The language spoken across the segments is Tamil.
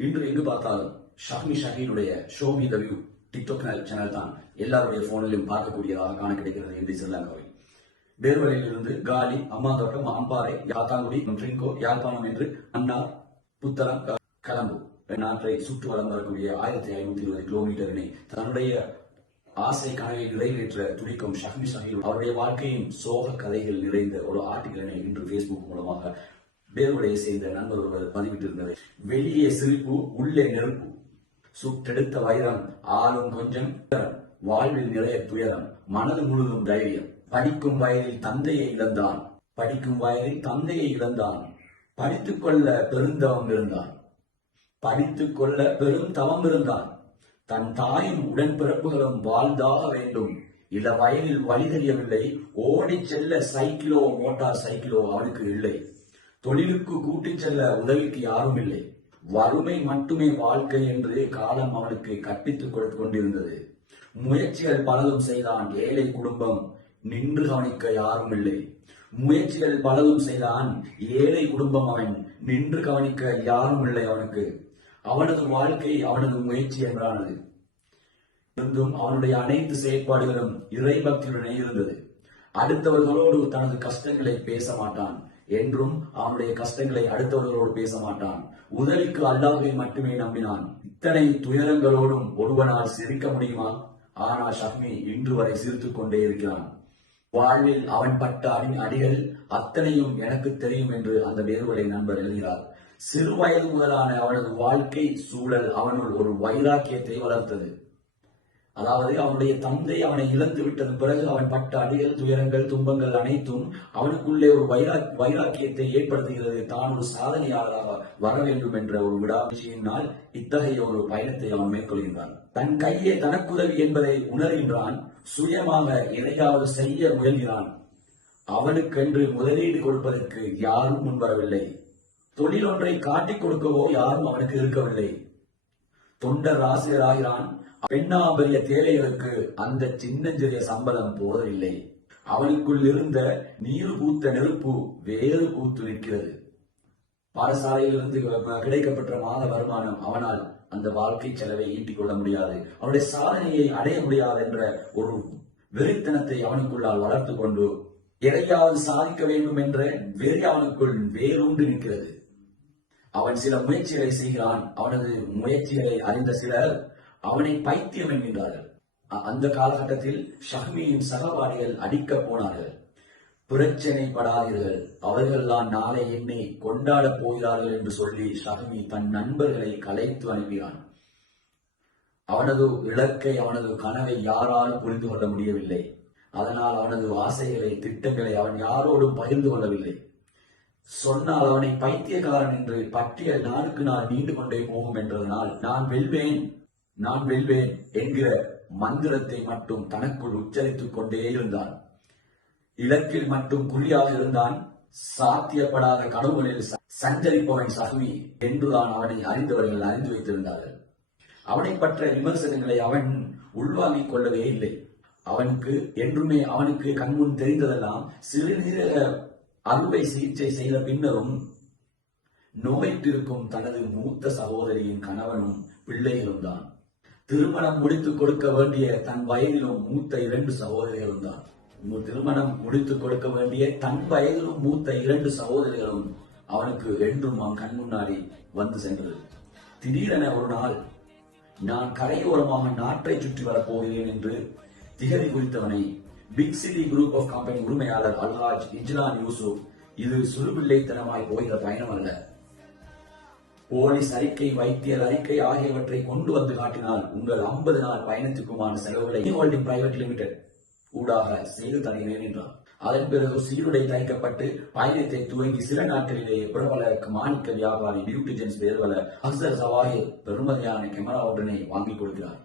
இன்று எங்கு பார்த்தாலும் Shami ஷஹீனுடைய show me the view TikTok channel தான் எல்லாருடைய போனிலும் பார்க்கக்கூடியதாக காண கிடைக்கிறது என்று ஸ்ரீலங்காவில் பேர்வலையில் இருந்து காலி அம்மாந்தோட்டம் அம்பாறை யாத்தாங்குடி ட்ரிங்கோ யாழ்ப்பாணம் என்று அண்ணா புத்தரம் கலம்பு. நாட்டை சுற்று வளம் வரக்கூடிய ஆயிரத்தி ஐநூத்தி இருபது கிலோமீட்டரினை தன்னுடைய ஆசை கனவை நிறைவேற்ற துடிக்கும் ஷஹ்மி ஷஹீல் அவருடைய வாழ்க்கையின் சோக கதைகள் நிறைந்த ஒரு ஆர்டிகளினை இன்று பேஸ்புக் மூலமாக பேருடைய சேர்ந்த நண்பர் ஒருவர் பதிவிட்டிருந்தது வெளியே சிரிப்பு உள்ளே நெருப்பு. சுட்டெடுத்த வைரம் ஆளும் கொஞ்சம் வாழ்வில் நிறைய துயரம் மனது முழுதும் தைரியம். படிக்கும் வயதில் தந்தையை இழந்தான். படிக்கும் வயதில் தந்தையை இழந்தான். படித்துக் கொள்ள பெருந்தவம் இருந்தான். படித்துக் கொள்ள பெரும் தவம் இருந்தான். தன் தாயின் உடன்பிறப்புகளும் வாழ்ந்தாக வேண்டும். இள வயலில் வழி தெரியவில்லை. ஓடிச் செல்ல சைக்கிளோ மோட்டார் சைக்கிளோ அவனுக்கு இல்லை. தொழிலுக்கு கூட்டிச் செல்ல உதவிக்கு யாரும் இல்லை. வறுமை மட்டுமே வாழ்க்கை என்று காலம் அவனுக்கு கற்பித்துக் கொடுத்துக் கொண்டிருந்தது. முயற்சிகள் பலதும் செய்தான் ஏழை குடும்பம் நின்று கவனிக்க யாரும் இல்லை. முயற்சிகள் பலதும் செய்தான் ஏழை குடும்பம் அவன் நின்று கவனிக்க யாரும் இல்லை அவனுக்கு. அவனது வாழ்க்கை அவனது முயற்சி என்றானது இருந்தும் அவனுடைய அனைத்து செயற்பாடுகளும் இறைபக்தியுடனே இருந்தது. அடுத்தவர்களோடு தனது கஷ்டங்களை பேச மாட்டான். என்றும் அவனுடைய கஷ்டங்களை அடுத்தவர்களோடு பேச மாட்டான் உதவிக்கு அல்லாஹை மட்டுமே நம்பினான். இத்தனை துயரங்களோடும் ஒருவனால் சிரிக்க முடியுமா? ஆனால் ஷஹ்மி இன்று வரை சிரித்துக் கொண்டே இருக்கிறான். வாழ்வில் அவன் பட்ட அடி அடிகள் அத்தனையும் எனக்கு தெரியும் என்று அந்த வேறுவலை நண்பர் எழுதுகிறார். சிறு வயது முதலான அவனது வாழ்க்கை சூழல் அவனுள் ஒரு வைராக்கியத்தை வளர்த்தது. அதாவது அவனுடைய தந்தை அவனை இழந்து விட்டது பிறகு அவன் பட்ட அடிகள் துயரங்கள் துன்பங்கள் அனைத்தும் அவனுக்குள்ளே ஒரு வைரா வைராக்கியத்தை ஏற்படுத்துகிறது. தான் ஒரு சாதனையாளராக வர வேண்டும் என்ற ஒரு விடாமுயற்சியினால் இத்தகைய ஒரு பயணத்தை அவன் மேற்கொள்கின்றான். தன் கையே தனக்குதவி என்பதை உணர்கின்றான். சுயமாக எதையாவது செய்ய முயல்கிறான். அவனுக்கென்று முதலீடு கொடுப்பதற்கு யாரும் முன்வரவில்லை. தொழில் ஒன்றை காட்டிக் கொடுக்கவோ யாரும் அவனுக்கு இருக்கவில்லை. தொண்டர் ஆசிரியர் ஆகிறான் பெண்ணாபரிய தேவைகளுக்கு அந்த சின்னஞ்சிறிய சம்பளம் போதவில்லை அவனுக்குள் இருந்த நீர் கூத்த நெருப்பு வேறு கூத்து நிற்கிறது. பாடசாலையிலிருந்து கிடைக்கப்பட்ட மாத வருமானம் அவனால் அந்த வாழ்க்கை செலவை ஈட்டிக் கொள்ள முடியாது. அவனுடைய சாதனையை அடைய முடியாது என்ற ஒரு வெறித்தனத்தை அவனுக்குள்ளால் வளர்த்து கொண்டு எதையாவது சாதிக்க வேண்டும் என்ற வெறி அவனுக்குள் வேரூண்டு நிற்கிறது. அவன் சில முயற்சிகளை செய்கிறான். அவனது முயற்சிகளை அறிந்த சிலர் அவனை பைத்தியம் என்கின்றார்கள் அந்த காலகட்டத்தில் ஷஹ்மியின் சகபாடிகள் அடிக்கப் போனார்கள். பிரச்சனை படாதீர்கள் அவர்கள்தான் நாளை என்னை கொண்டாடப் போகிறார்கள் என்று சொல்லி ஷஹ்மி தன் நண்பர்களை கலைத்து அனுப்பினான். அவனது இலக்கை அவனது கனவை யாராலும் புரிந்து கொள்ள முடியவில்லை. அதனால் அவனது ஆசைகளை திட்டங்களை அவன் யாரோடும் பகிர்ந்து கொள்ளவில்லை. சொன்னால் அவனை பைத்தியக்காரன் என்று பட்டியல் நாளுக்கு நான் நீண்டு கொண்டே போகும் என்றதனால் நான் வெல்வேன். நான் வெல்வேன் என்கிற மந்திரத்தை மட்டும் தனக்குள் உச்சரித்துக் கொண்டே இருந்தான். இலக்கில் மட்டும் குறியாக இருந்தான். சாத்தியப்படாத கடவுளில் சஞ்சரிப்பவன் சகுவி என்றுதான் அவனை அறிந்தவர்கள் அறிந்து வைத்திருந்தார்கள். அவனை பற்ற விமர்சனங்களை அவன் உள்வாங்கிக் கொள்ளவே இல்லை. அவனுக்கு என்றுமே அவனுக்கு கண்முன் தெரிந்ததெல்லாம் சிறுநீரக அறுவை சிகிச்சை செய்த பின்னரும் நோயிட்டிருக்கும் தனது மூத்த சகோதரியின் கணவனும் பிள்ளைகளும் தான் திருமணம் முடித்துக் கொடுக்க வேண்டிய தன் வயதிலும் மூத்த இரண்டு சகோதரிகளும் தான். திருமணம் முடித்துக் கொடுக்க வேண்டிய தன் வயதிலும் மூத்த இரண்டு சகோதரிகளும் அவனுக்கு என்றும் அவன் கண் முன்னாடி வந்து சென்றது. திடீரென ஒரு நாள் நான் கரையோரமாக நாட்டை சுற்றி வரப் போகிறேன் என்று திகதி குறித்தவனை big city group of company உரிமையாளர் அல்ஹாஜ் இஜ்லான் யூசுப் இது சுடுபிள்ளைத்தனமாய் போகிற பயணம் அல்ல. போலீஸ் அறிக்கை வைத்தியர் அறிக்கை ஆகியவற்றை கொண்டு வந்து காட்டினால் உங்கள் 50 நாள் பயணத்துக்குமான செலவுகளை ஹோல்டிங் பிரைவேட் லிமிடெட் ஊடாக செய்து தருகிறேன் என்றார் அதன் பிறகு சீருடை தைக்கப்பட்டு பயணத்தை துவங்கி சில நாட்களிலேயே பிரபல மாணிக்க வியாபாரி பியூட்டிஜன்ஸ் பேர்வல அக்சர் சவாஹி பெருமதியான கேமரா ஒன்றினை வாங்கிக் கொடுக்கிறார்.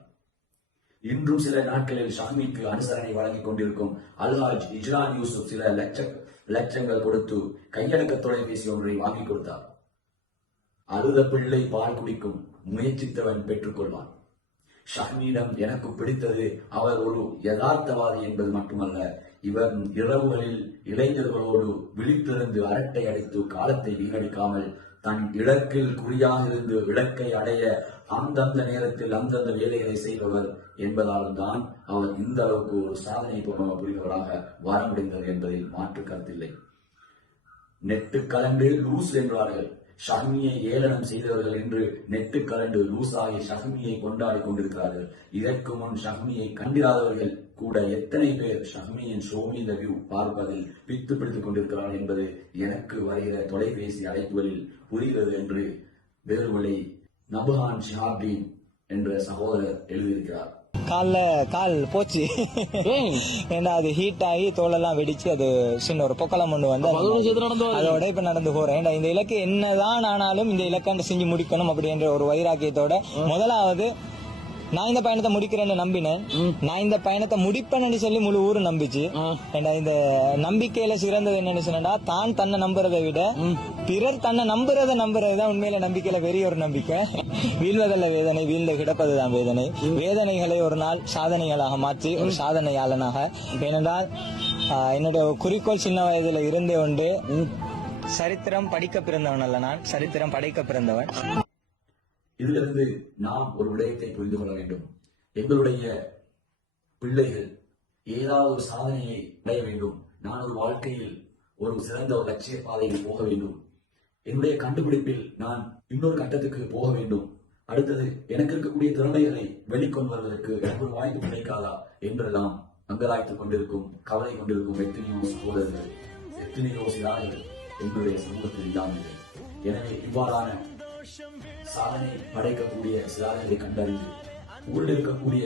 இன்றும் சில நாட்களில் ஷாமிக்கு அனுசரணை வழங்கிக் கொண்டிருக்கும் அல்ஹாஜ் இஜ்ரான் யூசுப் சில லட்ச லட்சங்கள் கொடுத்து கையடக்க தொலைபேசி ஒன்றை வாங்கிக் கொடுத்தார். அழுத பிள்ளை பால் குடிக்கும் முயற்சித்தவன் பெற்றுக்கொள்வான். ஷஹ்மியிடம் எனக்கு பிடித்தது அவர் ஒரு யதார்த்தவாதி என்பது மட்டுமல்ல இவர் இரவுகளில் இளைஞர்களோடு விழித்திருந்து அரட்டை அடித்து காலத்தை வீணடிக்காமல் தன் இலக்கில் குறியாக இருந்து இலக்கை அடைய அந்தந்த நேரத்தில் அந்தந்த வேலைகளை செய்பவர் என்பதால் தான் அவர் இந்த அளவுக்கு ஒரு சாதனை புரிப- புரிபவராக வர முடிந்தது என்பதில் மாற்று கருத்தில்லை. நெட்டு கலண்டு லூஸ் என்றார்கள். ஷஹ்மியை ஏளனம் செய்தவர்கள் என்று நெட்டு கலண்டு லூசாகி ஷஹ்மியை கொண்டாடி கொண்டிருக்கிறார்கள். இதற்கு முன் ஷஹ்மியை கண்டிராதவர்கள் கூட எத்தனை பேர் ஷஹ்மியின் ஷோமி த வியூ பார்ப்பதில் பித்து பிடித்துக் கொண்டிருக்கிறார்கள் என்பது எனக்கு வருகிற தொலைபேசி அழைப்புகளில் புரிகிறது என்று வேறுவழி நபுஹான் ஷிஹாப்தீன் என்ற சகோதரர் எழுதியிருக்கிறார். கால்ல கால் போச்சு. ஏன்னா அது ஹீட் ஆகி தோலெல்லாம் வெடிச்சு அது சின்ன ஒரு பொக்கலம் ஒண்ணு வந்து அதோட இப்ப நடந்து போறேன். ஏன்டா இந்த இலக்கு என்னதான் ஆனாலும் இந்த இலக்காண்ட செஞ்சு முடிக்கணும் அப்படின்ற ஒரு வைராக்கியத்தோட முதலாவது நான் இந்த பயணத்தை முடிக்கிறேன்னு நம்பினேன். நான் இந்த பயணத்தை முடிப்பேன்னு சொல்லி முழு ஊரு நம்பிச்சு. இந்த நம்பிக்கையில சிறந்தது என்னன்னு சொன்னா தான் தன்னை நம்புறதை விட பிறர் தன்னை நம்புறதை நம்புறது தான் உண்மையில நம்பிக்கையில பெரிய ஒரு நம்பிக்கை. வீழ்வதல்ல வேதனை வீழ்ந்து கிடப்பதுதான் வேதனை. வேதனைகளை ஒரு நாள் சாதனைகளாக மாற்றி ஒரு சாதனையாளனாக. ஏனென்றால் என்னோட என்னுடைய குறிக்கோள் சின்ன வயதுல இருந்தே உண்டு. சரித்திரம் படிக்க பிறந்தவன் அல்ல நான் சரித்திரம் படைக்க பிறந்தவன். இதிலிருந்து நாம் ஒரு விடயத்தை புரிந்து கொள்ள வேண்டும். எங்களுடைய பிள்ளைகள் ஏதாவது ஒரு சாதனையை அடைய வேண்டும். நான் ஒரு வாழ்க்கையில் ஒரு சிறந்த ஒரு லட்சிய பாதையில் போக வேண்டும். என்னுடைய கண்டுபிடிப்பில் நான் இன்னொரு கட்டத்துக்கு போக வேண்டும். அடுத்தது எனக்கு இருக்கக்கூடிய திறமைகளை வெளிக்கொண்டு வருவதற்கு எனக்கு ஒரு வாய்ப்பு கிடைக்காதா என்றெல்லாம் அங்கலாய்த்துக் கொண்டிருக்கும் கவலை கொண்டிருக்கும் எத்தனையோ சகோதரர்கள் எத்தனையோ சிறார்கள் எங்களுடைய சமூகத்தில் இல்லாமல். எனவே இவ்வாறான சாதனை படைக்கக்கூடிய சிறார்களை கண்டறிந்து உள்ளிருக்கக்கூடிய இருக்கக்கூடிய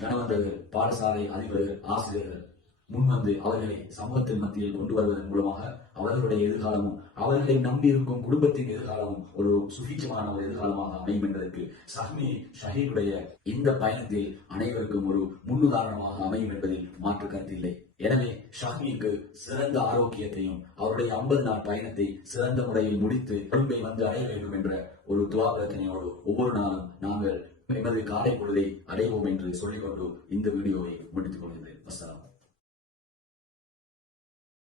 கணவந்தர்கள் பாடசாலை அதிபர்கள் ஆசிரியர்கள் முன்வந்து அவர்களை சமூகத்தின் மத்தியில் கொண்டு வருவதன் மூலமாக அவர்களுடைய எதிர்காலமும் அவர்களை நம்பி இருக்கும் குடும்பத்தின் எதிர்காலமும் ஒரு சுபீட்சமான ஒரு எதிர்காலமாக அமையும் என்பதற்கு சஹ்மி ஷஹீதுடைய இந்த பயணத்தில் அனைவருக்கும் ஒரு முன்னுதாரணமாக அமையும் என்பதில் மாற்று கருத்தில்லை எனவே ஷஹ்மிக்கு சிறந்த ஆரோக்கியத்தையும் அவருடைய ஐம்பது நாள் பயணத்தை சிறந்த முறையில் முடித்து கொழும்பை வந்து அடைய வேண்டும் என்ற ஒரு துவா பிரச்சனையோடு ஒவ்வொரு நாளும் நாங்கள் எமது காலை பொழுதை அடைவோம் என்று சொல்லிக்கொண்டு இந்த வீடியோவை முடித்துக் கொள்கிறேன் அஸ்ஸலாம்